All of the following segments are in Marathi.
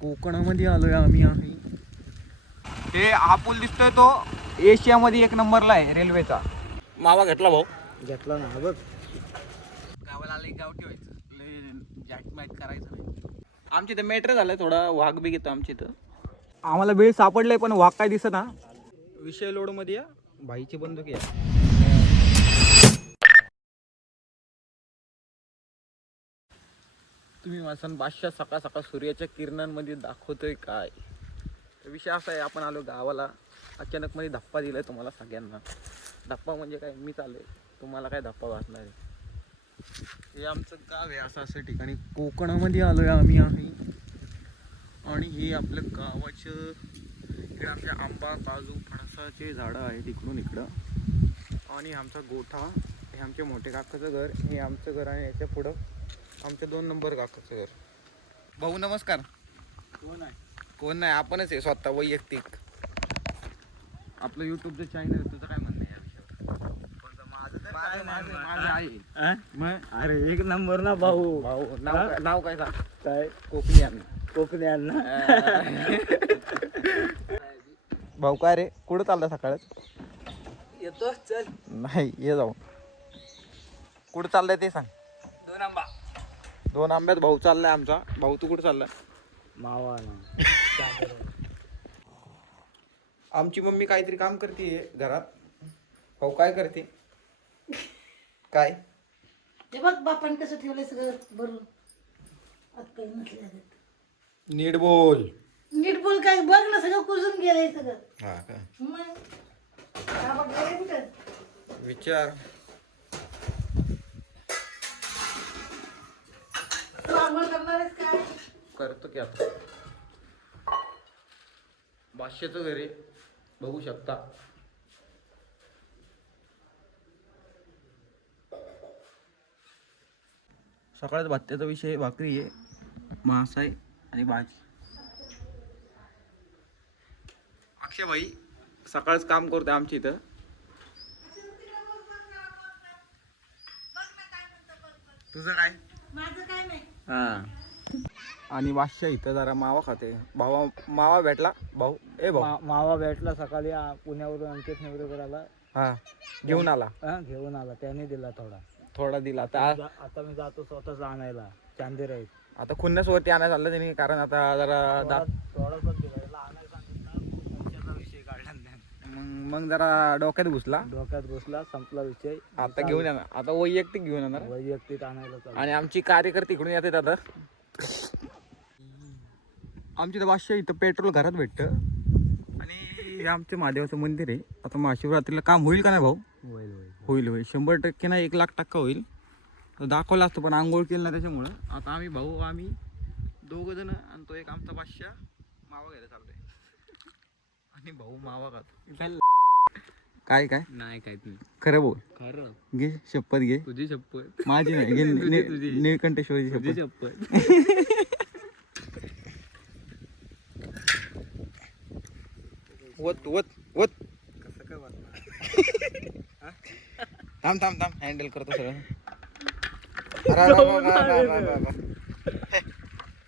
कोकणामध्ये आलोय आम्ही आहे. हे हा पूल दिसतोय तो एशियामध्ये 1 नंबरला आहे रेल्वेचा. मावा घेतला भाऊ? घेतला ना बघ. गावाला आलं गाव ठेवायचं, जॅट मॅट करायचं नाही. आमच्या इथं मेट्रो झालं, थोडा वाघ बी घेतो आमच्या इथं. आम्हाला वेळ सापडलाय पण वाघ काय दिसत ना. विषय लोड मध्ये या भाईची बंदूक या. तुम्ही वासन बादशाह सकाळ सकाळ सूर्याच्या किरणांमध्ये दाखवतोय काय. तर विषय असा आहे, आपण आलो गावाला, अचानक मध्ये धप्पा दिलाय तुम्हाला सगळ्यांना. धप्पा म्हणजे काय, मी चालू तुम्हाला काय धप्पा वाचणार आहे. हे आमचं गाव आहे, असं ठिकाणी कोकणामध्ये आलोय आम्ही आहे. आणि हे आपल्या गावाचं इकडे आमच्या आंबा काजू फणसाचे झाडं आहेत इकडून इकडं. आणि आमचा गोठा, हे आमचे मोठे काकाचं घर, हे आमचं घर आहे. याच्या पुढं आमच्या 2 नंबर काकाचं घर. भाऊ नमस्कार. कोण आहे? कोण नाही, आपणच आहे स्वतः वैयक्तिक. आपलं युट्यूबचं चॅनल, तुझं काय म्हणणं आहे या विषयावर? माझं आहे. मग अरे 1 नंबर ना भाऊ. भाऊ नाव काय सांग? काय? कोकणी अन्न. कोकणी अन्न. भाऊ काय रे, कुठं चालला सकाळच? येतो चल. नाही, ये जाऊ. कुठं चाललंय ते सांग. 2 आंबा. 2 आंब्यात भाऊ चाललाय आमचा. भाऊ तू कुठं चाललाय? मावा ना. आमची मम्मी काहीतरी काम करते घरात. भाऊ काय करते? काय? ते बघ बापान कसं ठेवलंय सगळं भरून. अक्कल नसल्या नीट बोल. नीट बोल काय, बघ ना सगळं कुजून गेलंय सगळं. हा का? मग हा बघ गेलंय कुठं? विचार. तू आंघोळ करणार आहेस काय? करतो की आता. बादशाचं घर आहे, बघू शकता. सकाळच भात्याचा विषय भाकरी आहे, मासा आहे आणि भाजी. अक्षय भाई सकाळच काम करतोय आमच्या इथं. तुझं काय? माझं काय नाही. हा. आणि बादशाह इथं जरा मावा खाते. भावा मावा भेटला भाऊ? ए भाऊ. मावा भेटला सकाळी पुण्यावरून अंकित नेवरेकराला. हा, घेऊन आला. घेऊन आला, त्याने दिला थोडा दिला. आता मी जातो स्वतःच आणायला चांदेर आहे. आता खुन्नस वरती आणायला चाललं त्यांनी, कारण आता जरा थोडा पण दिला याला आणायला सांगितलं. पैशाचा विषय काढला नाही. मग जरा डोक्यात घुसला. डोक्यात बसला, संपला विषय. आता घेऊन येणार, आता वैयक्तिक घेऊन येणार. वैयक्तिक आणायला चालू. आणि आमची कार्यकर्ते इकडून येतात आता. आमच्या इथं बादशाह इथं पेट्रोल घरात भेटतं. आणि हे आमचं महादेवाचं मंदिर आहे. आता महाशिवरात्रीला काम होईल का नाही भाऊ? होईल 100% ना, 1,00,000% होईल. दाखवलं असतं पण आंघोळ केलं ना त्याच्यामुळं. आता आम्ही 2 जण आणि तो एक आमचा बादशाह मावा घ्यायला चाललोय. आणि भाऊ मावा खातो. काय नाही काहीच नाही. खरं बोल. खरं घे शपथ घे. तुझी शपथ. माझी नाही, घे निळकंठेश्वरीची शपथ. वत वत वत. कसं काय वाटणार? थांब हँडल करतो सगळं.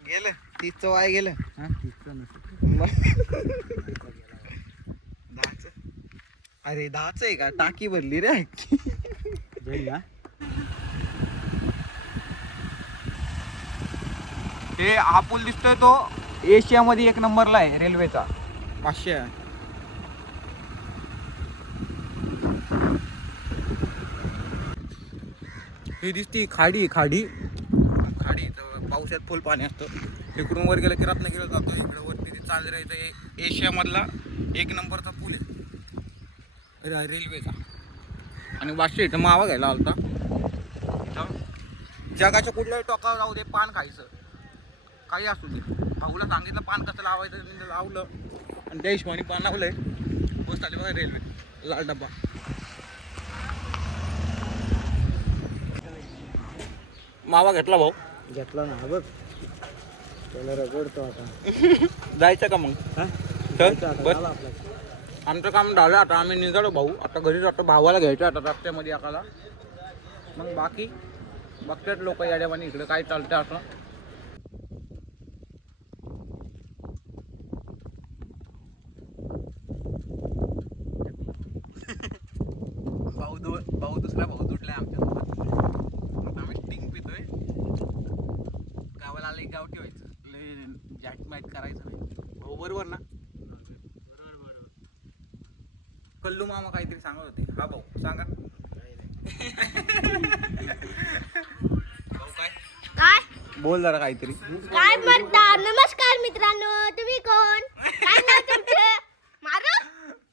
गेलं 30 वाय गेलं. अरे 10 आहे का? टाकी भरली रे. हे हा पूल दिसतोय तो एशियामध्ये 1 नंबरला आहे रेल्वेचा. 500. ही दिसती खाडी पावसात फुल पाणी असतं. इकडून वर गेलं की रत्नागिरीला जातो. इकडे वरती ते चांदरायचं एशियामधला 1 नंबरचा पूल आहे रेल्वेचा. आणि बादशाह इथं मावा घ्यायला आलता. जगाच्या कुठल्याही टोकावर जाऊ दे, पान खायचं काही असू दे. भाऊला सांगितलं पान कसं लावायचं, लावलं आणि त्या हिशोबाने पान लावलंय. बस आली बघा रेल्वे, लाल डब्बा. मावा घेतला भाऊ? घेतला ना बघ. त्याला रगडतो आता. जायचं का मग? चल. आमचं काम झालं आता. आम्ही निघालो भाऊ. आता घरी जातो. भावाला घ्यायचं आता रस्त्यामध्ये एकाला. मग बाकी बघतात लोक याड्यावानी इकडे काय चालतं असं. दुसरा भाऊ तुटलाय आमच्यासोबत. आता आम्ही स्टिंग पितोय. गावाला आलं गाव ठेवायचं, लय जॅटमॅट करायचं नाही भाऊ, बरोबर ना? कल्लू मामा काहीतरी सांगत होते. हा भाऊ सांगा. भाऊ काय काय बोल जरा काहीतरी. काय म्हणता? नमस्कार मित्रांनो, तुम्ही कोण? काय नाव तुमचं? मारू?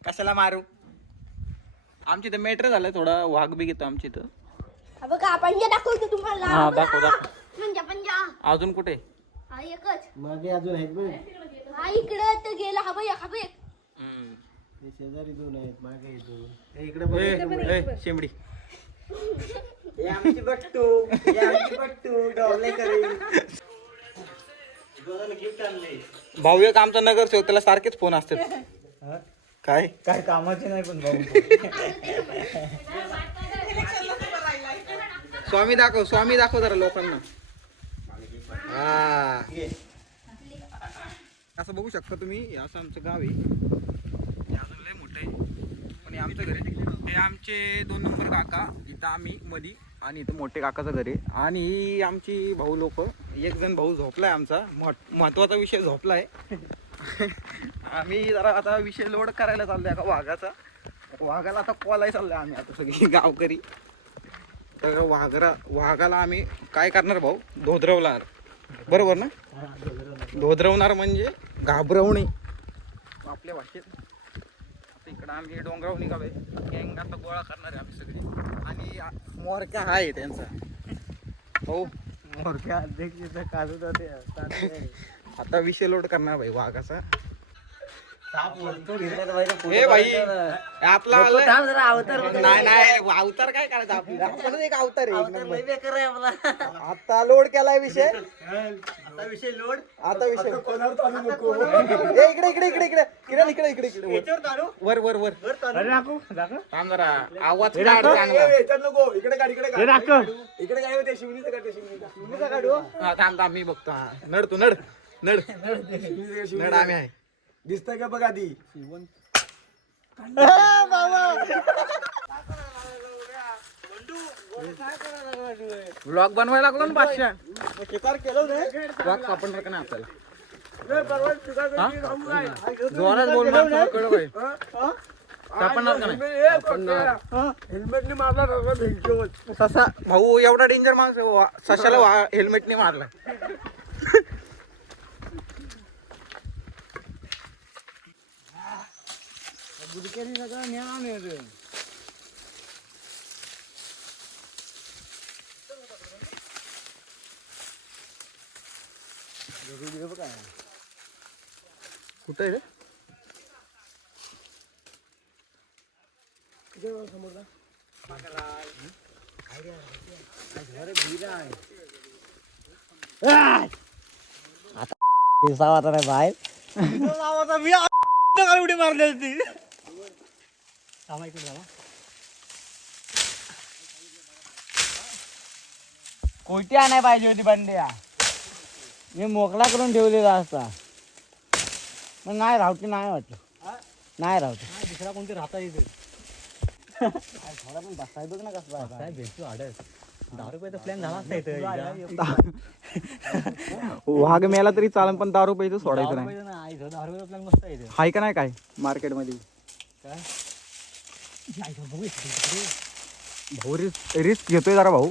कशाला मारू? आमची इथं मेट्रो झालं थोडा वाघ बी घेतो आमची इथं. हा बघा पंजा दाखवतो तुम्हाला. हा, दाखव, दाखव. पंजा पंजा. अजून कुठे? हा एकच. मागे अजून आहेत बघ. हा इकडं तर गेला. हा बघ हा बघ. ते शेजारी दोन आहेत, मागे आहेत दोन. हे इकडे बघ. शेंबडी. हे आमची बट्टू, हे आमची बट्टू डॉले करेल. दोघांना गिफ्ट आणले. भाऊ एक आमचा नगरसेवक, त्याला सारखेच फोन असतात. हा? काय काय कामाचे नाही पण भाऊ. स्वामी दाखव, स्वामी दाखव जरा लोकांना. हा, असं बघू शकता तुम्ही. हे असं आमचं गाव आहे. हे अजून लय मोठं आहे, पण हे आमचं घर आहे. हे आमचे 2 नंबर काका, इथं आम्ही मधी, आणि इथं मोठे काकाचं घर आहे. आणि ही आमची भाऊ लोक. एक जण भाऊ झोपलाय आमचा, महत्वाचा विषय झोपलाय. आम्ही जरा आता विषय लोड करायला चाललोय का वाघाचा. वाघाला आता कॉलाय चाललोय आम्ही आता सगळी गावकरी. तर वाघाला आम्ही काय करणार भाऊ? धोदरवणार, बरोबर ना? धोदरवणार म्हणजे घाबरवणे आपल्या भाषेत. आता इकडं आम्ही डोंगरावर निघालोय. गँग आता गोळा करणार आहे आम्ही सगळे. आणि मोरक्या आहे त्यांचा हो, मोरक्या अध्यक्ष काढत होते. आता विषय लोड करणार भाई वाघाचा. साप वरतो घेतला तर बाईला हे भाई आपला थांब जरा अवतार बघ. नाही नाही अवतार काय करायचा आपल्याला? आपणच एक अवतार आहे एक अवतार नंबर. लय बेकार आहे आपला. आता लोड केलाय विषय. आता विषय लोड. आता विषय कोणावर चालू नको. ए, इकडे इकडे इकडे इकडे किरण इकडे इकडे इकडे याच्यावर चालू. वर वर वर वर चालू. अरे राखू राखू. थांब जरा आवाज काढ चांगला. याच्यात नको. इकडे काढ, इकडे काढ. राखू. इकडे काय होते? शिवणीचं काढ, शिवणीचा. शिवणीचा काढू. हा, थांब थांब मी बघतो. हा, नड तू नड नड नड आम्ही आहे. दिसतंय का बघ आधी. ब्लॉग बनवायला लागलो ना बादशाह. शिकार केलं नाही. ब्लॉग सापडणार का नाही आपल्याला? हा? जोरात बोल ना, तुला कळलं काय? सापडणार का नाही? हेल्मेटने मारला ससा भाऊ एवढा डेंजर माणूस सशाला हेल्मेटने मारला. कुठे आहे रे? आता नाही बाहेर मी उडी मारली होती. कोयती आणाय पाहिजे होती बंड्या. मी मोकळा करून ठेवलेला असता, पण नाही रावटी नाही वाटलं. नाही रावटी दुसरा कोणती राहता येते. थोडा पण बसाय बघ ना कसला काय भेटतो आडस. 10 रुपयाचा प्लॅन झाला असता. वाघ मेला तरी चालन, पण 10 रुपयाचं सोडायचं नाही. 10 रुपयाचा प्लॅन मस्त आहे. हाय का नाही काय मार्केटमध्ये? काय भाऊ रिस्क घेतोय जरा भाऊ.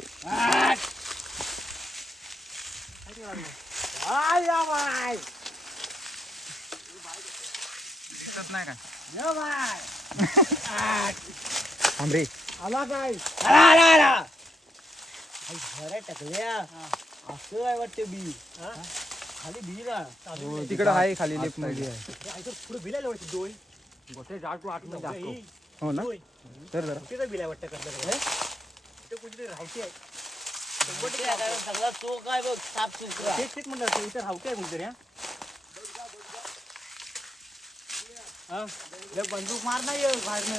दिसत नाही काय? थांब रे. आला काय टाकल्या असं काय वाटतं बी खाली बिला तिकडं आहे खाली लेफ्ट मध्ये आहे. पुढे बिलायला वाटतं दोन गोटे जाटू आतमध्ये दाखव. हो ना? तर जरा कुठे बिलाय वाटतं कसलं ते कुठे राहायचे आहे. सगळा तो काय बघ साफ सुथरा तेच म्हणतात इथं राहते आहे कुठे. हा बंदूक मार नाही बाहेरनं.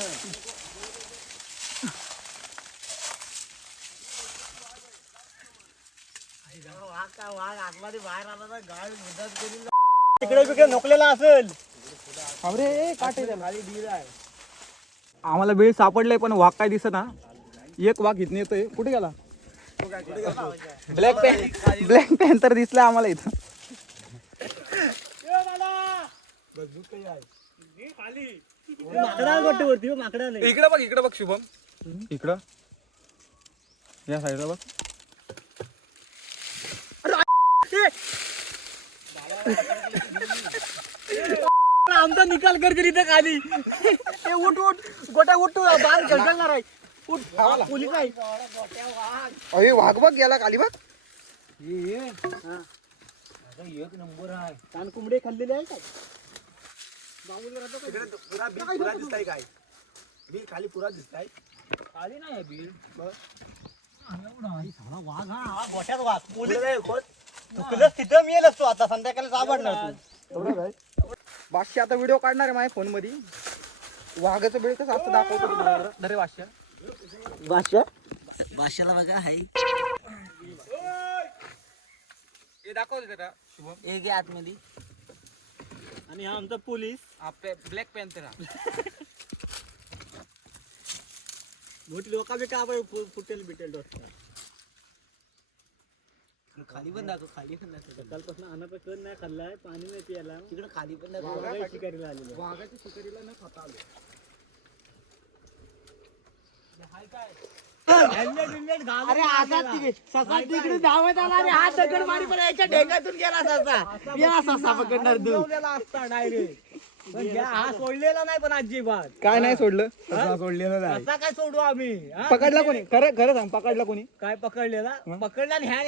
वाघ आतमध्ये बाहेर आला तर गाय मुदत करून तिकडे बिकडे नोकलेला असेल. अरे काटे खाली बिल आहे. आम्हाला बिळ सापडलंय पण वाघ काय दिसत ना. एक वाघ इथून येतोय. कुठे गेला? ब्लॅक पॅन्थर दिसला आम्हाला इथं. इकडं बघ शुभम, इकडं या साईडला बघ. आमचा निकाल कर तिथे खाली. उठ उठ गोट्या उठ, बाहेर घडणार आहे. उठ पोलीस आहे. अरे वाघ बघ गेला खाली बघ. एक नंबर आहे. कान कोंबडे खाल्लेले आहे काय? काय बिल खाली पुरा दिसताय. खाली नाही बिल. वाघ हा गोट्यात वाघ. पोलीस तिथं मी असतो आता संध्याकाळी सापडणार तू. बादशा आता व्हिडिओ काढणार आहे माझ्या फोन मध्ये. वाघाचं बिळ कसं असतं दाखवतो तुम्हाला. धरे बादशा. भाषाला बघा हाय. हे दाखवतो जरा शुभम. एक आतमध्ये. आणि हा आमचा पोलीस आपल्या ब्लॅक पॅन्थर. मोठी लोक बी का फुटेल बिटेल डोसता. खाली पण दाखव, खाली पण दाखव. सकाळपासून अनापे कण नाही खाल्लाय, पाणी नाही प्यायला. तिकडे खाली पण दाखव. शिकारीला आलेलो. वाघाच्या शिकारीला न खाता आलो. अरे आता सकाळी तिकडे धावत आला आणि हा दगड मारी पण याच्या ढेंगातून गेला ससा. या ससा पकडणार तू असता डायरेक्ट. हा सोडलेला नाही पण अजिबात. काय नाही सोडलं. सोडलेला नाही. कसा काय सोडू आम्ही? हा? पकडला कोणी? खरं सांग, पकडला कोणी? काय पकडलेला? पकडला आणि ह्या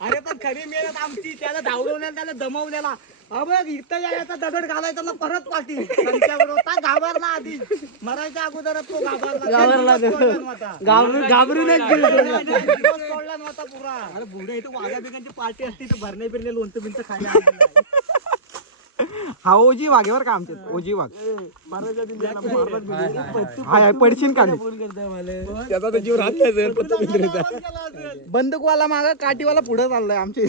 अरे पण खरी मेहनत आमची. त्याला धावडवलेला, त्याला दमवलेला. बघ इथं यायचा दगड घालायचा ना परत पाठी. होता घाबरला आधी. मरायच्या अगोदर तो घाबरला. घाबरूनच सोडला नव्हता पुरा. अरे बुड्या इथं वाघा बिगांची पार्टी असती तर भरणे बिरणे लोणचं बिंचं खायला. हा ओजी वाघेवर का आमचे ओजी वाघ. हाय पडशीन का त्याचा तर जीव राहत. बंदूकवाला मागा काठीवाला पुढे चाललाय आमचे.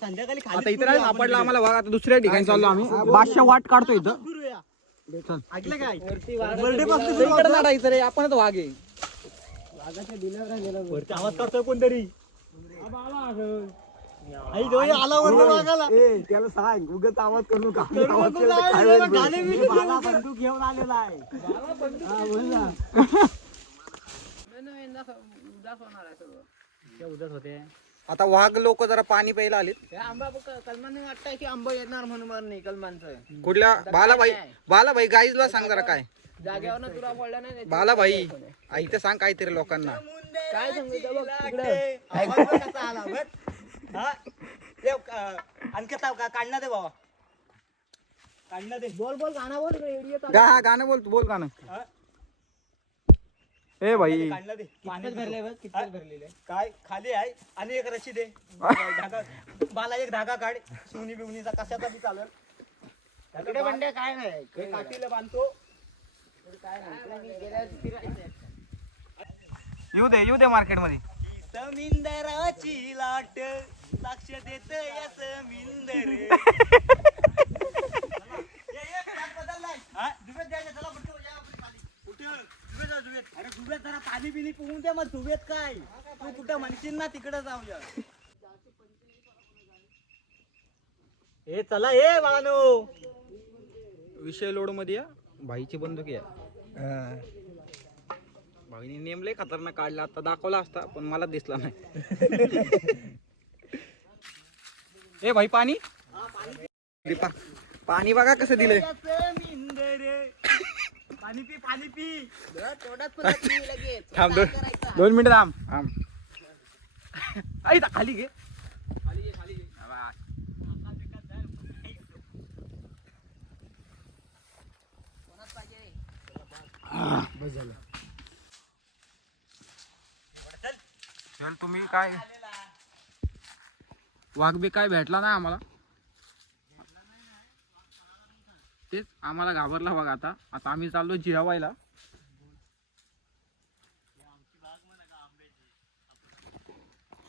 संध्याकाळी आता इथं नाही सापडला आम्हाला वाघ. आता दुसऱ्या ठिकाणी चाललो आम्ही. बादशा वाट काढतो इथं. चल ऐकलं काय? इकडे लढायचं रे. आपणच वाघ आहे. वरती आवाज करतोय कोणतरी. आला वरती वाघाला. त्याला सांग उगाच आवाज करू नका. बंदूक घेऊन आलेला आहे. उदास होते. आता वाघ लोक जरा पाणी प्यायला आलेत. आंबा कलमाने वाटतंय की आंबा येणार म्हणून नाही कलमांचं. कुठल्या बालाभाई गाईजला सांग जरा काय. जागेवर तुला पडला नाही. बालाभाई इथं सांग काहीतरी लोकांना. काय सांगितलं कसा आला बघ. आणखी काढणार दे बाबा. काढणार दे. बोल बोल गाणं बोल. हा गाणं बोल. तू बोल गाणं. ए भाई काढणार दे. पाण्यात भरले बघ. किती भरलेले काय खाली आहे. आणि एक रशी दे. धागा बाला एक धागा काढ. शिवणी बिवणीचा कशाचा बी चालेल. तिकडे बंड्या काय नाही. काठीला बांधतो. येऊ दे मार्केट मध्ये. समिंदराची लाट साक्ष देत या समिंदर. अरे दुबेत जरा पाणी बिनी पिऊन दे. मग दुबेत काय तू कुठं म्हणशील ना तिकडे जाऊया. हे चला हे बाळानो. विषय लोड मध्ये या. भाईची बंदूक या. भाईने नेमले खतरनाक काढला. आता दाखवला असता पण मला दिसला नाही. ए भाई पाणी पाणी बघा कसं दिलंय. पाणी पी पाणी पी. थांब 2 मिनिटं थांब. खाली घे. चल तुम्ही काय वाघ बी काय भेटला ना आम्हाला. तेच आम्हाला घाबरला बघ. आता आम्ही चाललो जिरावायला.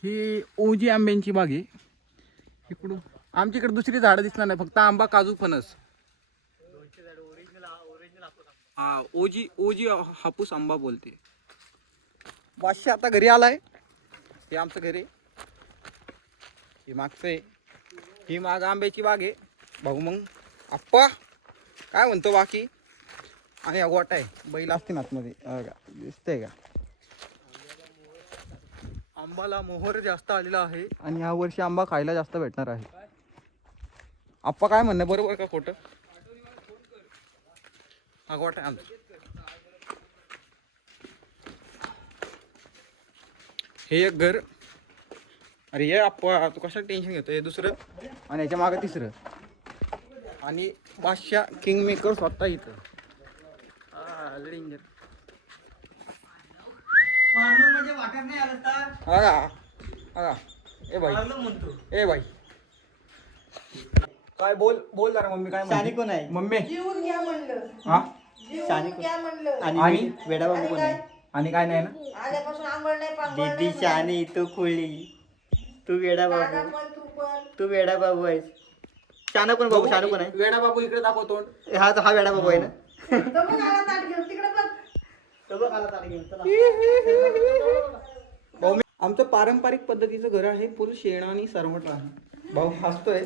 ही ओजी आंब्यांची बाग आहे. इकडून आमच्याकडे दुसरी झाडं दिसणार नाही. फक्त आंबा काजू फणस. हा ओजी ओजी हापूस आंबा बोलते. बादशाह आता घरी आलाय. हे आमचं घरी, हे मागचं आहे, ही माग आंब्याची बाग आहे. भाऊ मग आप्पा काय म्हणतो बाकी. आणि हा गोटा आहे, बैल असते ना आतमध्ये दिसतंय का. आंबाला मोहर जास्त आलेला आहे आणि या वर्षी आंबा खायला जास्त भेटणार आहे. आप्पा काय म्हणणं, बरोबर का खोटं. हा गोटा आहे आमचा. हे एक घर. अरे ये आप्पा तू कशाला टेन्शन घेतो. हे दुसरं आणि याच्या मागे तिसरं. आणि बादशाह किंग मेकर स्वतः इथं. डेंजर. म्हणजे वाटत नाही आलं तर हा ए भाई, ए भाई काय बोल बोल जरा. मम्मी काय शानी कोण आहे? मम्मी जीवन घ्या म्हणलं, हा जीवन घ्या म्हणलं. आणि वेडा बाबू कोण आहे? आणि काय नाही ना. आल्यापासून आंघोळ नाही, पांघोळ नाही दीदी शानी, तू खुळी, तू वेडा दादा बाबू, पण, तू पण. तू वेडा बाबू आहेस. शाना कोण बाबू? शानू कोण आहे? वेडा बाबू इकडे दाखव तोंड. हा वेडा बाबू आहे ना. तो पण आला ताट घेऊन तिकडे बघ. तो बघ आला ताट घेऊन. चला. भाऊ आमचं पारंपरिक पद्धतीचं घर आहे. फुल शेण आणि सरवट आहे. भाऊ हसतोय.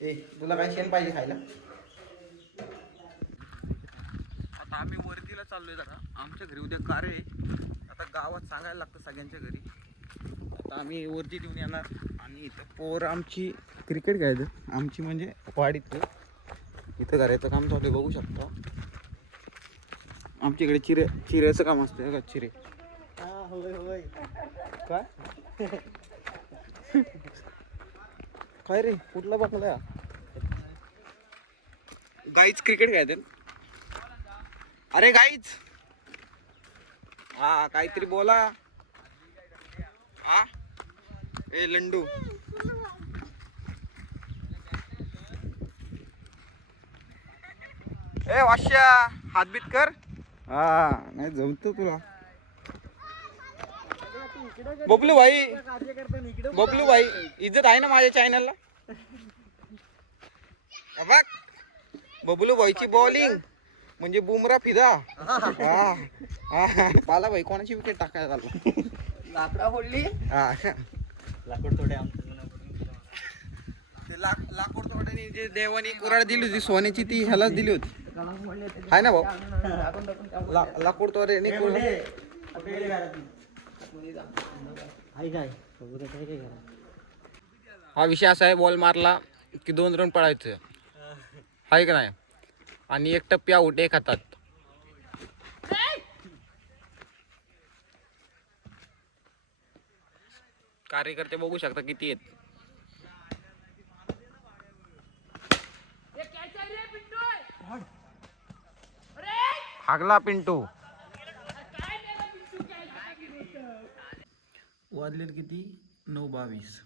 ए तुला काय शेण पाहिजे खायला. आता आम्ही वरतीला चाललोय जरा. आमच्या घरी उद्या कार्य आहे. आता गावात सांगायला लागतं सगळ्यांच्या घरी. आता आम्ही वरती देऊन येणार. आणि इथं पोर आमची क्रिकेट खेळायचं. आमची म्हणजे वाडीत इथं घराचं काम चालू आहे, बघू शकता. आमच्याकडे चिऱ्याचं काम असतं का. चिरे होय काय काय रे कुठला बघला. गाईच क्रिकेट खेळते. अरे गाईच हा काहीतरी बोला. हा ए लंडू ए वाश्या हातबीत कर. हा नाही जमतो तुला. बबलू भाई, बबलू भाई इज्जत आहे ना माझ्या चॅनलला. बघ बबलू भाईची बॉलिंग म्हणजे बुमरा फिदा. बाला भाई कोणाची विकेट टाकायला झाला. लाकडा फोडली. हा लाकूड थोडे आमचं ते लाकूड तोड्याने जे देवानी कुऱ्हाड दिली होती सोन्याची, ती ह्यालाच दिली होती. आहे ना भाऊ. लाकूड तोड्याने हा विषय असा आहे. बॉल मारला की 2 रन पडायचं आहे का नाही. आणि एक टप्पी आउट, एक हातात. कार्यकर्ते बघू शकता किती आहेत. हागला पिंटू. वाजलेत किती 9:22.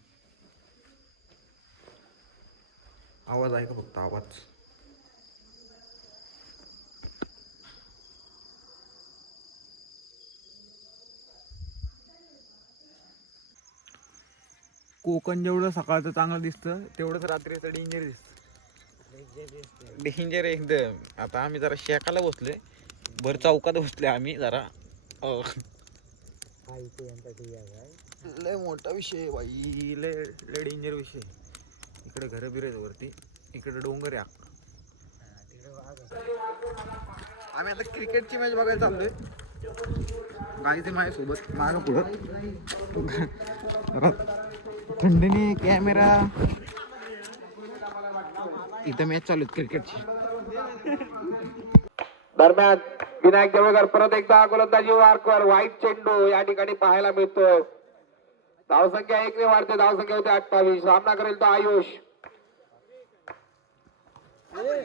आवाज आहे का फक्त आवाज. कोकण जेवढं सकाळचं चांगलं दिसतं तेवढंच रात्रीचं डेंजर दिसतं. डेंजर एकदम. आता आम्ही जरा शेकाला बसलोय. भर चौकात बसले आम्ही जरा. लय मोठा विषय बाई. लय डेंजर विषय. इकडे घरं बिरं वरती, इकडे डोंगर आहे. आम्ही आता क्रिकेटची मॅच बघायला चाललोय. गाईचे माझ्यासोबत मागं पुढं. थंडीने कॅमेरा. इथं मॅच चालू आहे क्रिकेटची. दरम्यान विनायक देवळकर परत एकदा गोलंदाजी मार्कवर. व्हाईट चेंडू या ठिकाणी पाहायला मिळतोय. धावसंख्या 1 ने वाढते. धावसंख्या होते 28. सामना करेल तो आयुष.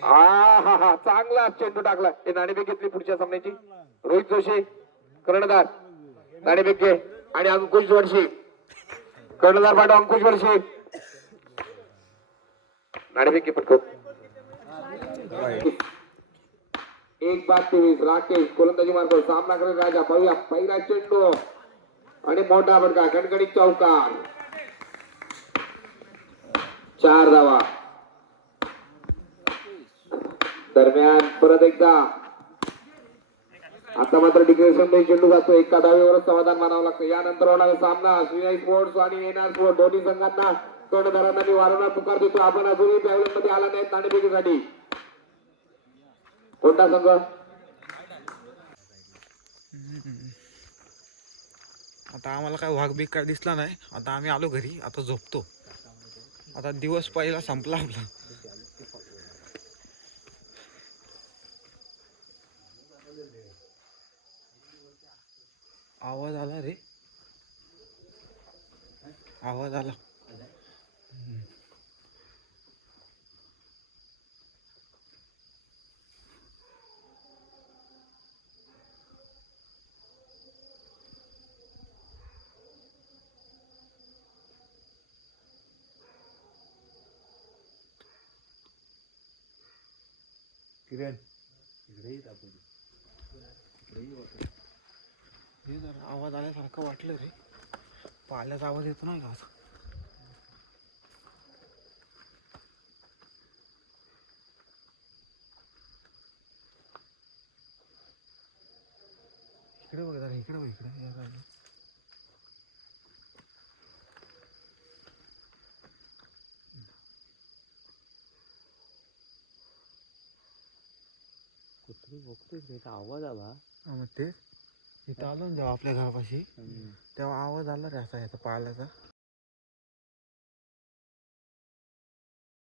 हा चांगला चेंडू टाकला. हे नाणेफेक घेतली पुढच्या सामन्याची. रोहित जोशी कर्णधार नाणेफेक घे. आणि अंकुश वर्षी कर्णधार पाठव. अंकुश वर्षी नाणेफेक घे पटकन. 1:23. राकेश गोलंदाजी मार्ग. सामना करेल राजा. पाहूया पहिला चेंडू आणि मोठा फटका. कणकणीत चौकार. 4 धावा. दरम्यान परत एकदा आता मात्र डिक्लेरेशन मध्ये चेंडू जातो. एका धावेवरच समाधान मानावं लागतं. यानंतर होणारा सामना श्रीनाई स्पोर्ट्स आणि एनआर स्पोर्ट्स दोन्ही संघांना कर्णधारांना मी वारंवार पुकार देतो. आपण अजूनही पॅव्हलियन मध्ये आला नाही नाणेफेकीसाठी. कोणता संघ? आता आम्हाला काय वाघ बीक काय दिसला नाही. आता आम्ही आलो घरी. आता झोपतो. आता दिवस पहिला संपला आपला. आवाज आला रे. आवाज आला. किरण इकडे येत आपण. हे जरा आवाज आल्यासारखं वाटलं रे. पाल्याचा आवाज येतो नाही का असं. इकडे बघ जरा. इकडे बघ. इकडे या राहिलं. कुत्री बघतोय रे, आवाज आला. मग तेच इथं आलो ना जेव्हा आपल्या घरापाशी तेव्हा आवाज आला रे असा याचा पाल्याचा.